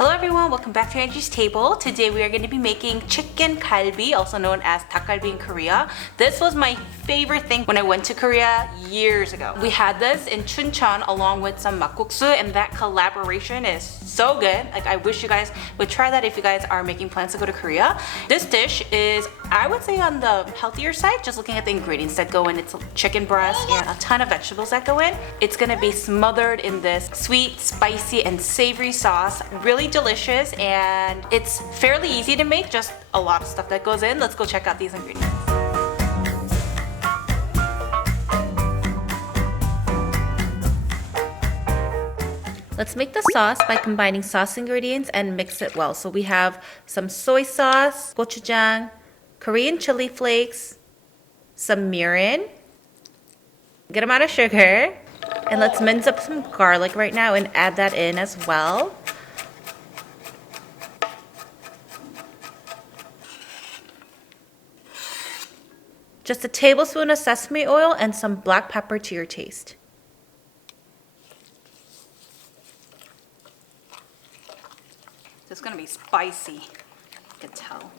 Hello everyone, welcome back to Angie's Table. Today we are going to be making chicken galbi, also known as dak-galbi in Korea. This was my favorite thing when I went to Korea years ago. We had this in Chuncheon along with some makguksu, and that collaboration is so good. Like, I wish you guys would try that if you guys are making plans to go to Korea. This dish is, I would say, on the healthier side, just looking at the ingredients that go in. It's chicken breast and a ton of vegetables that go in. It's gonna be smothered in this sweet, spicy, and savory sauce. Really delicious, and it's fairly easy to make, just a lot of stuff that goes in. Let's go check out these ingredients. Let's make the sauce by combining sauce ingredients and mix it well. So we have some soy sauce, gochujang, Korean chili flakes, some mirin, a good amount of sugar, and let's mince up some garlic right now and add that in as well. Just a tablespoon of sesame oil and some black pepper to your taste. This is gonna be spicy, you can tell.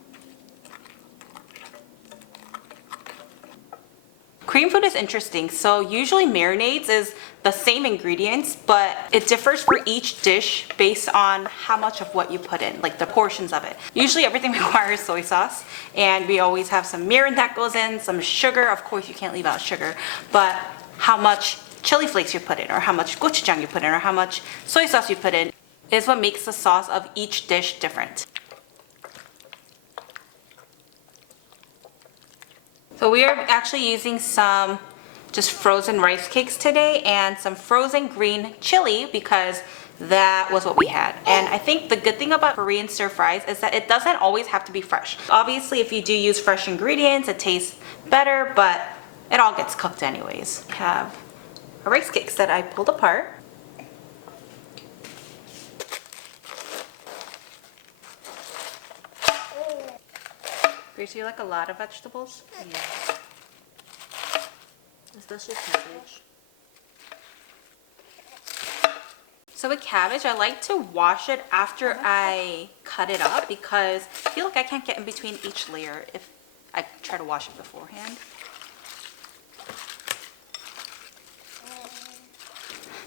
Korean food is interesting. So usually marinades is the same ingredients, but it differs for each dish based on how much of what you put in, like the portions of it. Usually everything requires soy sauce, and we always have some mirin that goes in, some sugar. Of course you can't leave out sugar, but how much chili flakes you put in, or how much gochujang you put in, or how much soy sauce you put in is what makes the sauce of each dish different. So we are actually using some just frozen rice cakes today and some frozen green chili because that was what we had. And I think the good thing about Korean stir fries is that it doesn't always have to be fresh. Obviously, if you do use fresh ingredients, it tastes better, but it all gets cooked anyways. We have our rice cakes that I pulled apart. Grace, you like a lot of vegetables? Yeah. Especially cabbage. So with cabbage, I like to wash it after I cut it up because I feel like I can't get in between each layer if I try to wash it beforehand.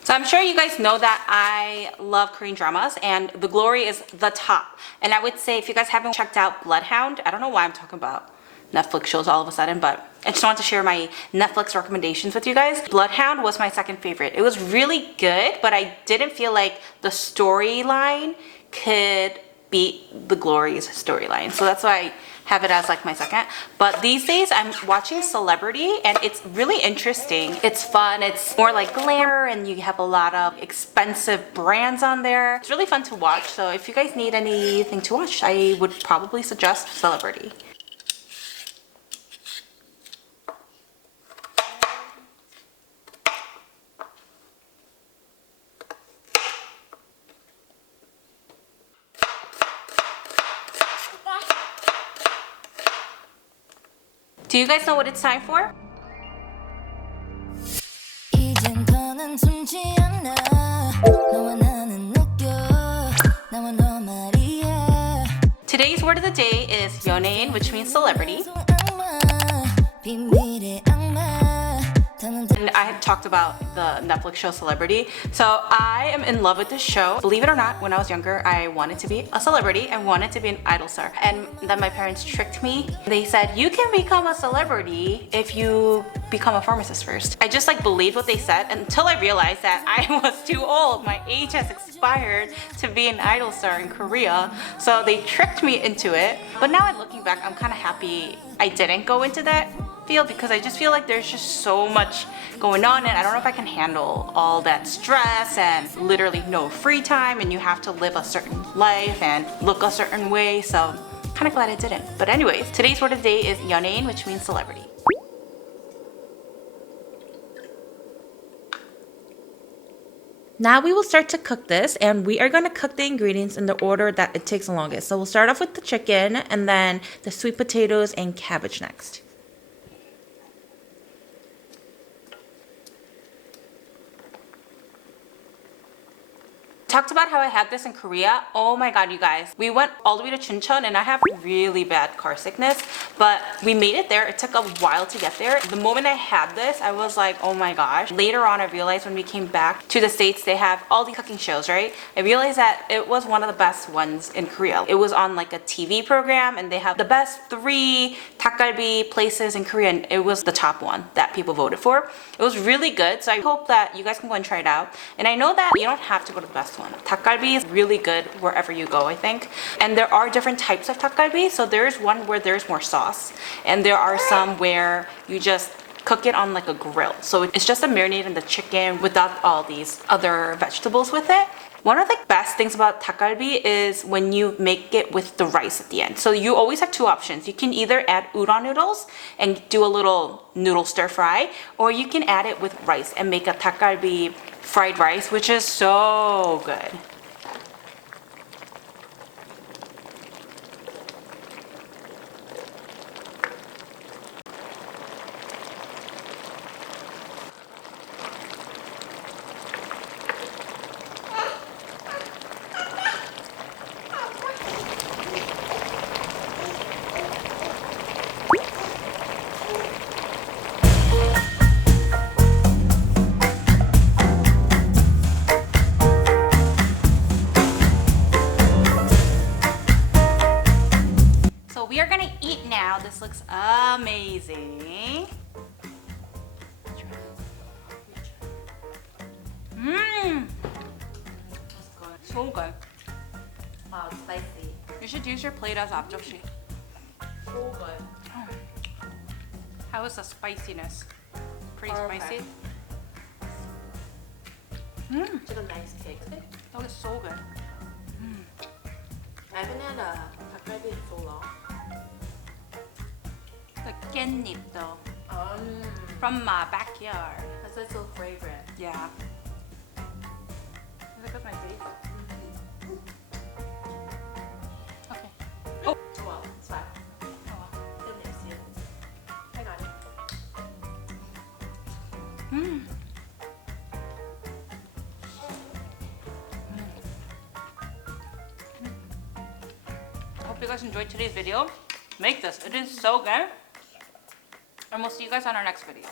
So I'm sure you guys know that I love Korean dramas, and The Glory is the top. And I would say if you guys haven't checked out Bloodhound, I don't know why I'm talking about Netflix shows all of a sudden, but I just wanted to share my Netflix recommendations with you guys. Bloodhound was my second favorite. It was really good, but I didn't feel like the storyline could beat The Glory's storyline. So that's why I have it as like my second. But these days I'm watching Celebrity, and it's really interesting. It's fun, it's more like glamour, and you have a lot of expensive brands on there. It's really fun to watch. So if you guys need anything to watch, I would probably suggest Celebrity. Do you guys know what it's time for? Today's word of the day is 연예인, which means celebrity. And I had talked about the Netflix show Celebrity. So I am in love with this show. Believe it or not, when I was younger, I wanted to be a celebrity. I wanted to be an idol star. And then my parents tricked me. They said, you can become a celebrity if you become a pharmacist first. I just believed what they said until I realized that I was too old. My age has expired to be an idol star in Korea. So they tricked me into it. But now looking back, I'm kind of happy I didn't go into that field because I just feel like there's just so much going on, and I don't know if I can handle all that stress and literally no free time, and you have to live a certain life and look a certain way. So kind of glad I didn't. But anyways, today's word of the day is 연예인, which means celebrity. Now we will start to cook this, and we are going to cook the ingredients in the order that it takes the longest. So we'll start off with the chicken, and then the sweet potatoes and cabbage next. talked about how I had this in Korea. Oh my god, you guys. We went all the way to Chuncheon and I have really bad car sickness, but we made it there. It took a while to get there. The moment I had this, I was like, oh my gosh. Later on, I realized when we came back to the States, they have all the cooking shows, right? I realized that it was one of the best ones in Korea. It was on like a TV program and they have the best 3 dak-galbi places in Korea and it was the top one that people voted for. It was really good, so I hope that you guys can go and try it out. And I know that you don't have to go to the best one. Dak-galbi is really good wherever you go, I think. And there are different types of dak-galbi. So there's one where there's more sauce and there are some where you just cook it on like a grill. So it's just a marinade in the chicken without all these other vegetables with it. One of the best things about dak-galbi is when you make it with the rice at the end. So you always have 2 options. You can either add udon noodles and do a little noodle stir fry, or you can add it with rice and make a dak-galbi fried rice, which is so good. We are gonna eat now. This looks amazing. Mmm. So good. Wow, it's spicy. You should use your plate as 앞접시. So good. How is the spiciness? Pretty Perfect. spicy. Mmm. It's a nice cake. That was so good. I haven't had a dak-galbi in so long. The 깻잎 though. From my backyard. Because it's so fragrant. Yeah. Look at my face. Okay. Oh. Wow, it's fine. Oh. Still next year. I got it. Mmm. Hope you guys enjoyed today's video. Make this. It is so good. And we'll see you guys on our next video.